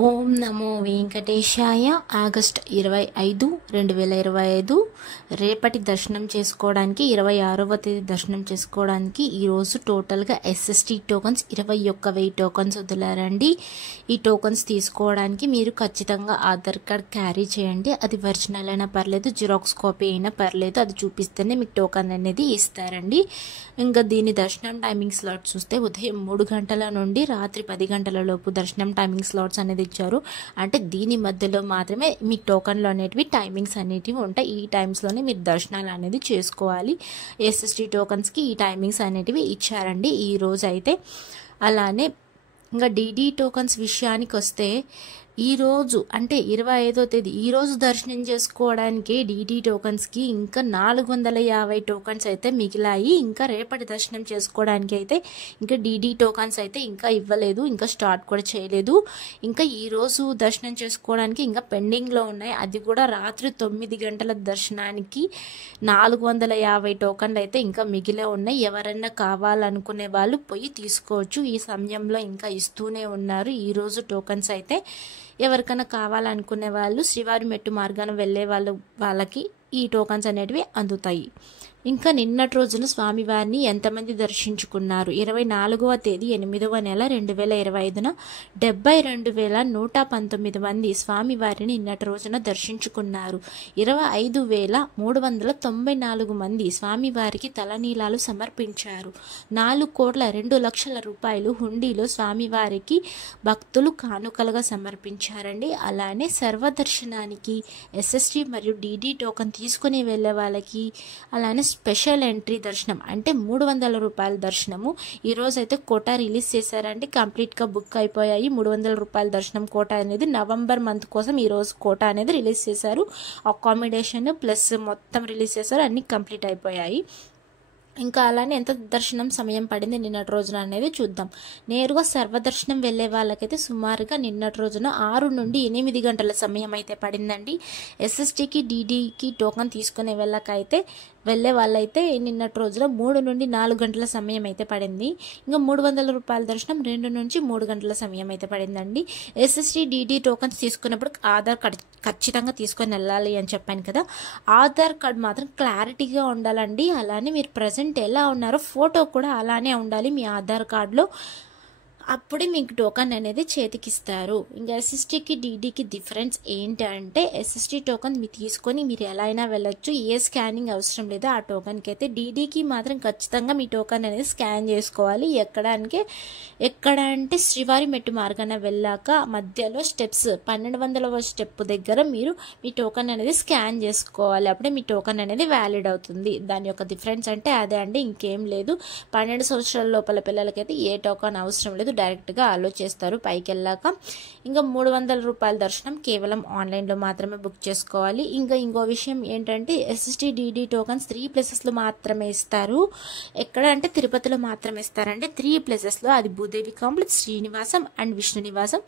ఓం నమో వెంకటేశాయ. August 25, 2025 రేపటి దర్శనం చేసుకోవడానికి 26వ తేదీ దర్శనం చేసుకోవడానికి ఈరోజు టోటల్గా ఎస్ఎస్టీ టోకన్స్ 21,000 టోకన్స్ వదిలారండి. ఈ టోకన్స్ తీసుకోవడానికి మీరు ఖచ్చితంగా ఆధార్ కార్డ్ క్యారీ చేయండి. అది ఒరిజినల్ అయినా పర్లేదు, జిరాక్స్ కాపీ అయినా పర్లేదు, అది చూపిస్తేనే మీకు టోకన్ అనేది ఇస్తారండి. ఇంకా దీని దర్శనం టైమింగ్ స్లాట్ చూస్తే ఉదయం 3 గంటల నుండి రాత్రి 10 గంటల లోపు దర్శనం టైమింగ్ స్లాట్స్ అనేది ఇచ్చారు. అంటే దీని మధ్యలో మాత్రమే మీ టోకన్లు అనేటివి టైమింగ్స్ అనేటివి ఉంటాయి. ఈ టైమ్స్లోనే మీరు దర్శనాలు అనేది చేసుకోవాలి. ఎస్ఎస్టీ టోకన్స్కి ఈ టైమింగ్స్ అనేటివి ఇచ్చారండి ఈ రోజు అయితే. అలానే ఇంకా డీడీ టోకన్స్ విషయానికి వస్తే ఈరోజు అంటే 25వ తేదీ ఈరోజు దర్శనం చేసుకోవడానికి డీడీ టోకన్స్కి ఇంకా 450 టోకన్స్ అయితే మిగిలాయి. ఇంకా రేపటి దర్శనం చేసుకోవడానికి అయితే ఇంకా డీడీ టోకన్స్ అయితే ఇంకా ఇవ్వలేదు, ఇంకా స్టార్ట్ కూడా చేయలేదు. ఇంకా ఈరోజు దర్శనం చేసుకోవడానికి ఇంకా పెండింగ్లో ఉన్నాయి. అది కూడా రాత్రి 9 గంటల దర్శనానికి 450 టోకన్లు అయితే ఇంకా మిగిలే ఉన్నాయి. ఎవరన్నా కావాలనుకునే వాళ్ళు పోయి తీసుకోవచ్చు. ఈ సమయంలో ఇంకా ఇస్తూనే ఉన్నారు ఈరోజు టోకన్స్ అయితే. ఎవరికైనా కావాలనుకునే వాళ్ళు శ్రీవారి మెట్టు మార్గాన వెళ్ళే వాళ్ళకి ఈ టోకన్స్ అనేటివి అందుతాయి. ఇంకా నిన్నటి రోజున స్వామివారిని ఎంతమంది దర్శించుకున్నారు? 24వ తేదీ 8వ నెల 2025న 72,119 మంది స్వామివారిని నిన్నటి రోజున దర్శించుకున్నారు. 25,394 మంది స్వామివారికి తలనీలాలు సమర్పించారు. 4,02,00,000 రూపాయలు హుండీలో స్వామివారికి భక్తులు కానుకలుగా సమర్పించారండి. అలానే సర్వదర్శనానికి ఎస్ఎస్టీ మరియు డీడీ టోకన్ తీసుకుని వెళ్ళే వాళ్ళకి అలానే స్పెషల్ ఎంట్రీ దర్శనం అంటే 300 రూపాయల దర్శనము ఈరోజు అయితే కోటా రిలీజ్ చేశారండి. కంప్లీట్గా బుక్ అయిపోయాయి. 300 రూపాయల దర్శనం కోటా అనేది నవంబర్ మంత్ కోసం ఈరోజు కోటా అనేది రిలీజ్ చేశారు. అకామిడేషన్ ప్లస్ మొత్తం రిలీజ్ చేశారు, అన్నీ కంప్లీట్ అయిపోయాయి. ఇంకా అలానే ఎంత దర్శనం సమయం పడింది నిన్నటి రోజున అనేది చూద్దాం. నేరుగా సర్వదర్శనం వెళ్ళే వాళ్ళకైతే సుమారుగా నిన్నటి రోజున 6 నుండి 8 గంటల సమయం అయితే పడిందండి. ఎస్ఎస్టీకి డీడీకి టోకన్ తీసుకునే వెళ్ళే వాళ్ళైతే నిన్నటి రోజున 3 నుండి 4 గంటల సమయం అయితే పడింది. ఇంకా 300 రూపాయల దర్శనం 2 నుంచి 3 గంటల సమయం అయితే పడిందండి. ఎస్ఎస్టీ డీడీ టోకన్స్ తీసుకున్నప్పుడు ఆధార్ కార్డ్ ఖచ్చితంగా తీసుకొని వెళ్ళాలి అని చెప్పాను కదా. ఆధార్ కార్డ్ మాత్రం క్లారిటీగా ఉండాలండి. అలానే మీరు ప్రజెంట్ ఎలా ఉన్నారో ఫోటో కూడా అలానే ఉండాలి మీ ఆధార్ కార్డులో. అప్పుడే మీకు టోకన్ అనేది చేతికిస్తారు. ఇంకా ఎస్ఎస్టీకి డీడీకి డిఫరెన్స్ ఏంటి అంటే ఎస్ఎస్టీ టోకన్ మీరు తీసుకొని మీరు ఎలా అయినా వెళ్ళొచ్చు, ఏ స్కానింగ్ అవసరం లేదు ఆ టోకన్కి అయితే. డీడీకి మాత్రం ఖచ్చితంగా మీ టోకన్ అనేది స్కాన్ చేసుకోవాలి. ఎక్కడ అంటే శ్రీవారి మెట్టు మార్గాన వెళ్ళాక మధ్యలో స్టెప్స్ 1200వ స్టెప్ దగ్గర మీరు మీ టోకన్ అనేది స్కాన్ చేసుకోవాలి. అప్పుడే మీ టోకన్ అనేది వ్యాలిడ్ అవుతుంది. దాని యొక్క డిఫరెన్స్ అంటే అదే అండి, ఇంకేం లేదు. 12 సంవత్సరాల లోపల పిల్లలకైతే ఏ టోకన్ అవసరం లేదు, డైరెక్ట్గా అలో చేస్తారు పైకి వెళ్ళాక. ఇంకా 300 రూపాయల దర్శనం కేవలం ఆన్లైన్లో మాత్రమే బుక్ చేసుకోవాలి. ఇంకా ఇంకో విషయం ఏంటంటే ఎస్ఎస్టీ డీడీ టోకన్స్ 3 ప్లేసెస్లో మాత్రమే ఇస్తారు. ఎక్కడ అంటే తిరుపతిలో మాత్రమే ఇస్తారండి. 3 ప్లేసెస్లో, అది భూదేవి కాంప్లెక్స్, శ్రీనివాసం అండ్ విష్ణు నివాసం.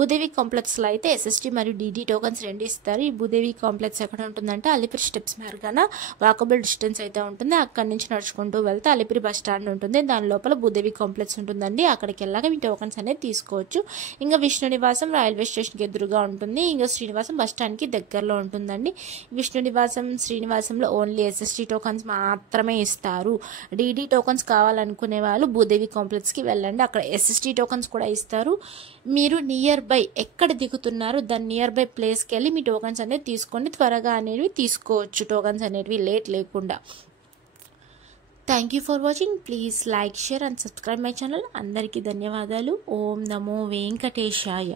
భూదేవి కాంప్లెక్స్లో అయితే ఎస్ఎస్టీ మరియు డీడీ టోకన్స్ 2 ఇస్తారు. ఈ భూదేవి కాంప్లెక్స్ ఎక్కడ ఉంటుందంటే అలిపిరి స్టెప్స్ మార్గాన వాకబుల్ డిస్టెన్స్ అయితే ఉంటుంది. అక్కడి నుంచి నడుచుకుంటూ వెళ్తే అలిపిరి బస్ స్టాండ్ ఉంటుంది, దాని లోపల భూదేవి కాంప్లెక్స్ ఉంటుందండి. అక్కడికి వెళ్ళాక మీ టోకన్స్ అనేది తీసుకోవచ్చు. ఇంకా విష్ణు నివాసం రైల్వే స్టేషన్కి ఎదురుగా ఉంటుంది. ఇంకా శ్రీనివాసం బస్ స్టాండ్కి దగ్గరలో ఉంటుందండి. విష్ణు నివాసం శ్రీనివాసంలో ఓన్లీ ఎస్ఎస్టీ టోకన్స్ మాత్రమే ఇస్తారు. డీడీ టోకన్స్ కావాలనుకునే వాళ్ళు భూదేవి కాంప్లెక్స్కి వెళ్ళండి, అక్కడ ఎస్ఎస్టీ టోకన్స్ కూడా ఇస్తారు. మీరు నియర్ బై ఎక్కడ దిగుతున్నారు దాని నియర్ బై ప్లేస్కి వెళ్ళి మీ టోకన్స్ అనేది తీసుకోండి. త్వరగా అనేవి తీసుకోవచ్చు టోకన్స్ అనేవి లేట్ లేకుండా. Thank you for watching. Please like, share and subscribe my channel. అందరికీ ధన్యవాదాలు. ఓం నమో వెంకటేశాయ.